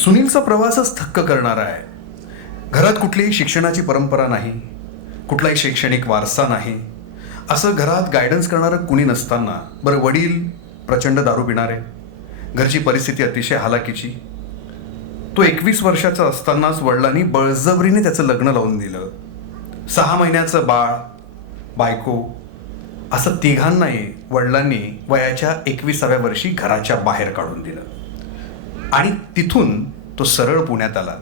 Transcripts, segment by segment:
सुनीलचा प्रवासच थक्क करणारा आहे. घरात कुठलीही शिक्षणाची परंपरा नाही, कुठलाही शैक्षणिक वारसा नाही. असं घरात गायडन्स करणारं कुणी नसताना बरं वडील प्रचंड दारू पिणारे, घरची परिस्थिती अतिशय हालाकीची. तो 21 वर्षाचा असतानाच वडिलांनी बळजबरीने त्याचं लग्न लावून दिलं. 6 महिन्याचं बाळ, बायको असं तिघांनाही वडिलांनी वयाच्या 21व्या वर्षी घराच्या बाहेर काढून दिलं. आणि तिथून तो सरळ पुण्यात आला.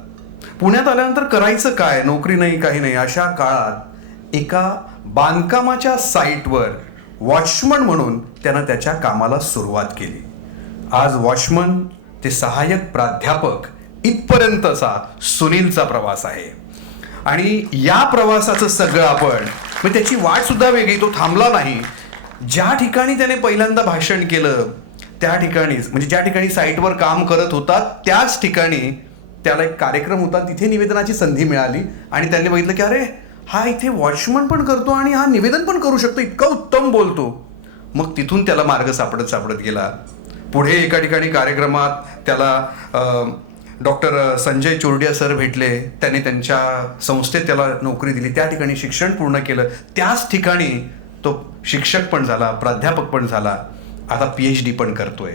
पुण्यात आल्यानंतर करायचं काय, नोकरी नाही काही नाही. अशा काळात एका बांधकामाच्या साईटवर वॉचमन म्हणून त्यानं त्याच्या कामाला सुरुवात केली. आज वॉचमन ते सहाय्यक प्राध्यापक इथपर्यंतचा सुनीलचा प्रवास आहे. आणि या प्रवासाचं सगळं आपण मग त्याची वाट सुद्धा वेगळी. तो थांबला नाही. ज्या ठिकाणी त्याने पहिल्यांदा भाषण केलं त्या ठिकाणीच, म्हणजे ज्या ठिकाणी साईटवर काम करत होता त्याच ठिकाणी त्याला एक कार्यक्रम होता. तिथे निवेदनाची संधी मिळाली आणि त्यांनी बघितलं की अरे हा इथे वॉचमन पण करतो आणि हा निवेदन पण करू शकतो, इतका उत्तम बोलतो. मग तिथून त्याला मार्ग सापडत गेला. पुढे एका ठिकाणी कार्यक्रमात त्याला डॉक्टर संजय चोरडिया सर भेटले. त्याने त्यांच्या संस्थेत त्याला नोकरी दिली. त्या ठिकाणी शिक्षण पूर्ण केलं. त्याच ठिकाणी तो शिक्षक पण झाला, प्राध्यापक पण झाला. आता PhD पण करतोय.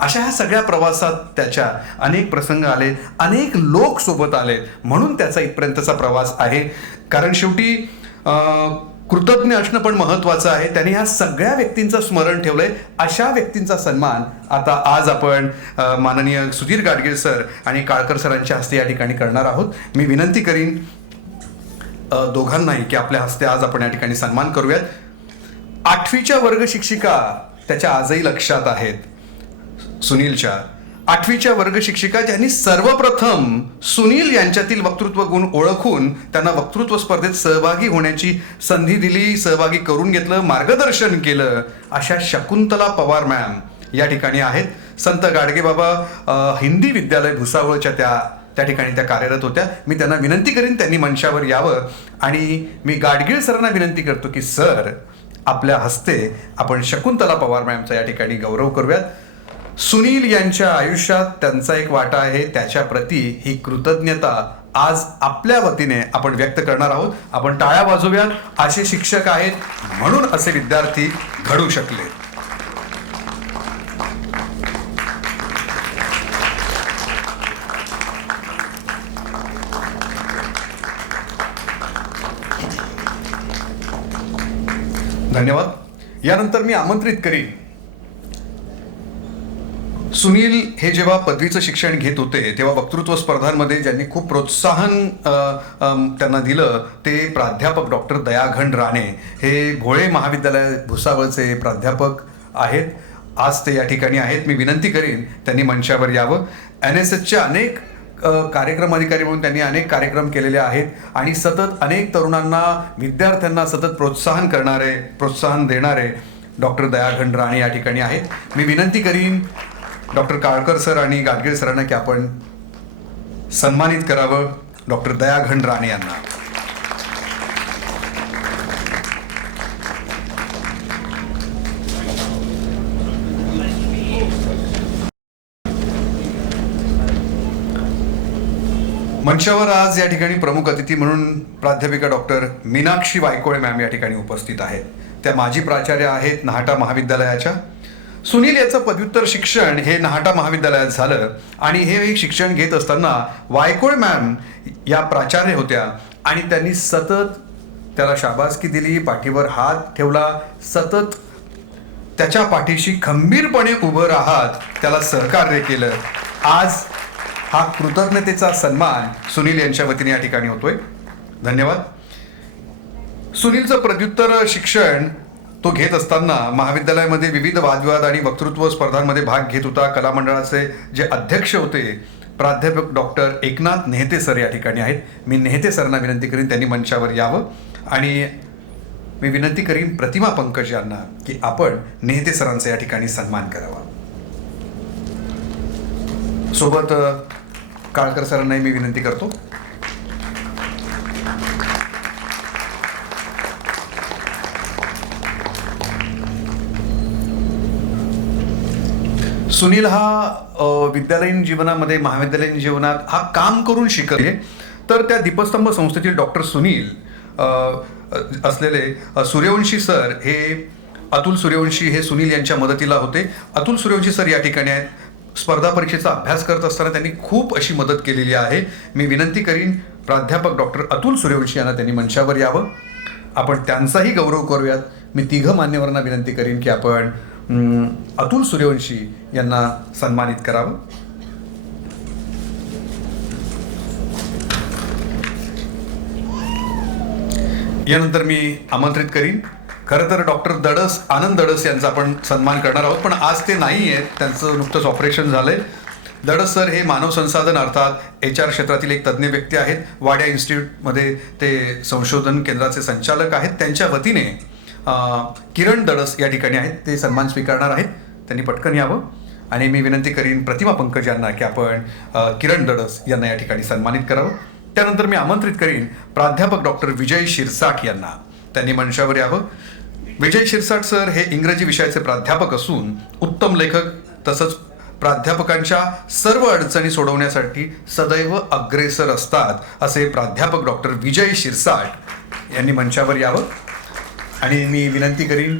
अशा ह्या सगळ्या प्रवासात त्याच्या अनेक प्रसंग आले, अनेक लोक सोबत आले, म्हणून त्याचा इथपर्यंतचा प्रवास आहे. कारण शेवटी कृतज्ञ असणं पण महत्वाचं आहे. त्याने ह्या सगळ्या व्यक्तींचं स्मरण ठेवलंय. अशा व्यक्तींचा सन्मान आता आज आपण माननीय सुधीर गाडगीळ सर आणि काळकर सरांच्या हस्ते या ठिकाणी करणार आहोत. मी विनंती करीन दोघांनाही की आपल्या हस्ते आज आपण या ठिकाणी सन्मान करूयात. 8वीच्या वर्ग शिक्षिका त्याच्या आजही लक्षात आहेत. सुनीलच्या 8वीच्या वर्ग शिक्षिका ज्यांनी सर्वप्रथम सुनील यांच्यातील वक्तृत्व गुण ओळखून त्यांना वक्तृत्व स्पर्धेत सहभागी होण्याची संधी दिली, सहभागी करून घेतलं, मार्गदर्शन केलं, अशा शकुंतला पवार मॅम या ठिकाणी आहेत. संत गाडगेबाबा हिंदी विद्यालय भुसावळच्या त्या ठिकाणी त्या कार्यरत होत्या. मी त्यांना विनंती करीन त्यांनी मंचावर यावं आणि मी गाडगीळ सरांना विनंती करतो की सर आपल्या हस्ते आपण शकुंतला पवार मॅमचा या ठिकाणी गौरव करूयात. सुनील यांच्या आयुष्यात त्यांचा एक वाटा आहे, त्याच्या प्रती ही कृतज्ञता आज आपल्या वतीने आपण व्यक्त करणार आहोत. आपण टाळ्या वाजवूयात. असे शिक्षक आहेत म्हणून असे विद्यार्थी घडू शकले. धन्यवाद. यानंतर मी आमंत्रित करीन सुनील हे जेव्हा पदवीचं शिक्षण घेत होते तेव्हा वक्तृत्व स्पर्धांमध्ये ज्यांनी खूप प्रोत्साहन त्यांना दिलं ते प्राध्यापक डॉक्टर दयाघन राणे हे भोळे महाविद्यालय भुसावळचे प्राध्यापक आहेत. आज ते या ठिकाणी आहेत. मी विनंती करीन त्यांनी मंचावर यावं. NSSच्या अनेक कार्यक्रम अधिकारी म्हणून त्यांनी अनेक कार्यक्रम केलेले आहेत आणि सतत अनेक तरुणांना, विद्यार्थ्यांना सतत प्रोत्साहन देणारे डॉक्टर दयाघन राणे या ठिकाणी आहेत. मी विनंती करीन डॉक्टर काळकर सर आणि गाडगीळ सरांना की आपण सन्मानित करावं डॉक्टर दयाघन राणे यांना. मंचावर आज या ठिकाणी प्रमुख अतिथी म्हणून प्राध्यापिका डॉक्टर मीनाक्षी वायकोळे मॅम या ठिकाणी उपस्थित आहेत. त्या माजी प्राचार्य आहेत नाहटा महाविद्यालयाच्या. सुनील याचं पदव्युत्तर शिक्षण हे नाहटा महाविद्यालयात झालं आणि हे शिक्षण घेत असताना वायकोळे मॅम या प्राचार्य होत्या आणि त्यांनी सतत त्याला शाबासकी दिली, पाठीवर हात ठेवला, सतत त्याच्या पाठीशी खंबीरपणे उभं राहत त्याला सहकार्य केलं. आज हा कृतज्ञतेचा सन्मान सुनील यांच्या वतीने या ठिकाणी होतोय. धन्यवाद. सुनीलचं पदव्युत्तर शिक्षण तो घेत असताना महाविद्यालयामध्ये विविध वादविवाद आणि वक्तृत्व स्पर्धांमध्ये भाग घेत होता. कला मंडळाचे जे अध्यक्ष होते प्राध्यापक डॉक्टर एकनाथ नेहते सर या ठिकाणी आहेत. मी नेहते सरांना विनंती करीन त्यांनी मंचावर यावं आणि मी विनंती करीन प्रतिमा पंकज यांना की आपण नेहते सरांचा या ठिकाणी सन्मान करावा. सोबत काळकर सरांनाही मी विनंती करतो. सुनील हा विद्यालयीन जीवनामध्ये महाविद्यालयीन जीवनात हा काम करून शिकले. तर त्या दीपस्तंभ संस्थेतील डॉक्टर सुनील असलेले सूर्यवंशी सर हे अतुल सूर्यवंशी हे सुनील यांच्या मदतीला होते. अतुल सूर्यवंशी सर या ठिकाणी आहेत. स्पर्धा परीक्षेचा अभ्यास करत असताना त्यांनी खूप अशी मदत केलेली आहे. मी विनंती करीन प्राध्यापक डॉक्टर अतुल सूर्यवंशी यांना त्यांनी मंचावर यावं. आपण त्यांचाही गौरव करूयात. मी तिघं मान्यवरांना विनंती करीन की आपण अतुल सूर्यवंशी यांना सन्मानित करावं. यानंतर मी आमंत्रित करीन. खरं तर डॉक्टर दडस आनंद दडस यांचा आपण सन्मान करणार आहोत, पण आज ते नाही आहेत. त्यांचं नुकतंच ऑपरेशन झालंय. दडस सर हे मानव संसाधन अर्थात HR क्षेत्रातील एक तज्ज्ञ व्यक्ती आहेत. वाड्या इन्स्टिट्यूटमध्ये ते संशोधन केंद्राचे संचालक आहेत. त्यांच्या वतीने किरण दडस या ठिकाणी आहेत, ते सन्मान स्वीकारणार आहेत. त्यांनी पटकन यावं. आणि मी विनंती करीन प्रतिमा पंकज यांना की आपण किरण दडस यांना या ठिकाणी सन्मानित करावं. त्यानंतर मी आमंत्रित करीन प्राध्यापक डॉक्टर विजय शिरसाट यांना. त्यांनी मंचावर यावं. विजय शिरसाट सर हे इंग्रजी विषयाचे प्राध्यापक असून उत्तम लेखक तसंच प्राध्यापकांच्या सर्व अडचणी सोडवण्यासाठी सदैव अग्रेसर असतात. असे प्राध्यापक डॉक्टर विजय शिरसाट यांनी मंचावर यावं. आणि मी विनंती करीन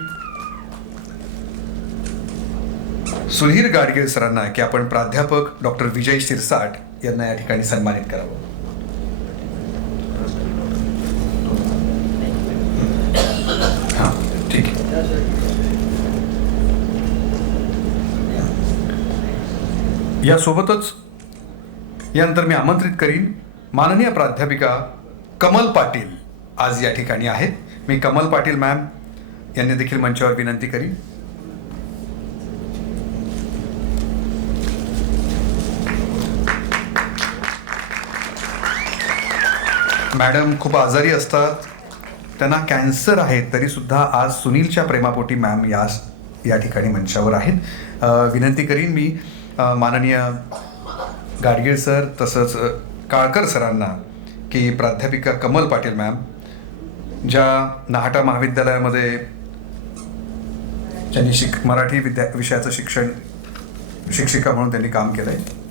सुधीर गाडगीळ सरांना की आपण प्राध्यापक डॉक्टर विजय शिरसाट यांना या ठिकाणी सन्मानित करावं. हां, ठीक आहे. यासोबतच यानंतर मी आमंत्रित करीन माननीय प्राध्यापिका कमल पाटील आज या ठिकाणी आहेत. मी कमल पाटील मॅम यांनी देखील मंचावर विनंती करीन. मॅडम खूप आजारी असतात, त्यांना कॅन्सर आहे, तरीसुद्धा आज सुनीलच्या प्रेमापोटी मॅम या ठिकाणी मंचावर आहेत. विनंती करीन मी माननीय गाडगीळ सर तसंच काळकर सरांना की प्राध्यापिका कमल पाटील मॅम ज्या नाहटा महाविद्यालयामध्ये त्यांनी मराठी विषयाचं शिक्षिका म्हणून त्यांनी काम केलं आहे.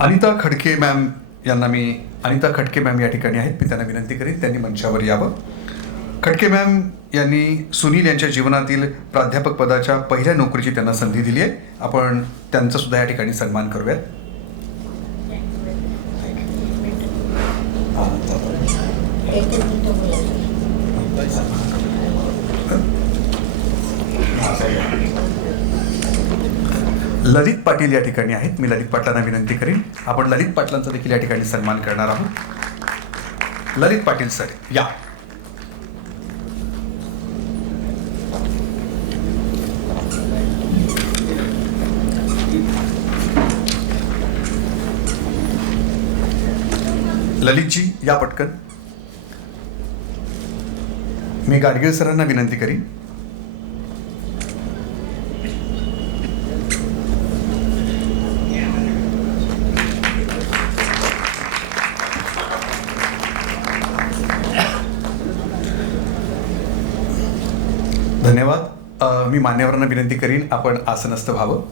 अनिता खडके मॅम या ठिकाणी आहेत. मी त्यांना विनंती करीन त्यांनी मंचावर यावं. खडके मॅम यांनी सुनील यांच्या जीवनातील प्राध्यापक पदाच्या पहिल्या नोकरीची त्यांना संधी दिली आहे. आपण त्यांचा सुद्धा या ठिकाणी सन्मान करूयात. ललित पाटील या ठिकाणी आहेत. मी ललित पाटलांना विनंती करीन आपण ललित पाटलांचा देखील या ठिकाणी सन्मान करणार आहोत. ललित पाटील सर या. ललितजी या पटकन. मी गाडगीळ सरांना विनंती करीन. धन्यवाद. मी मान्यवरांना विनंती करीन आपण आसनस्थ व्हावं.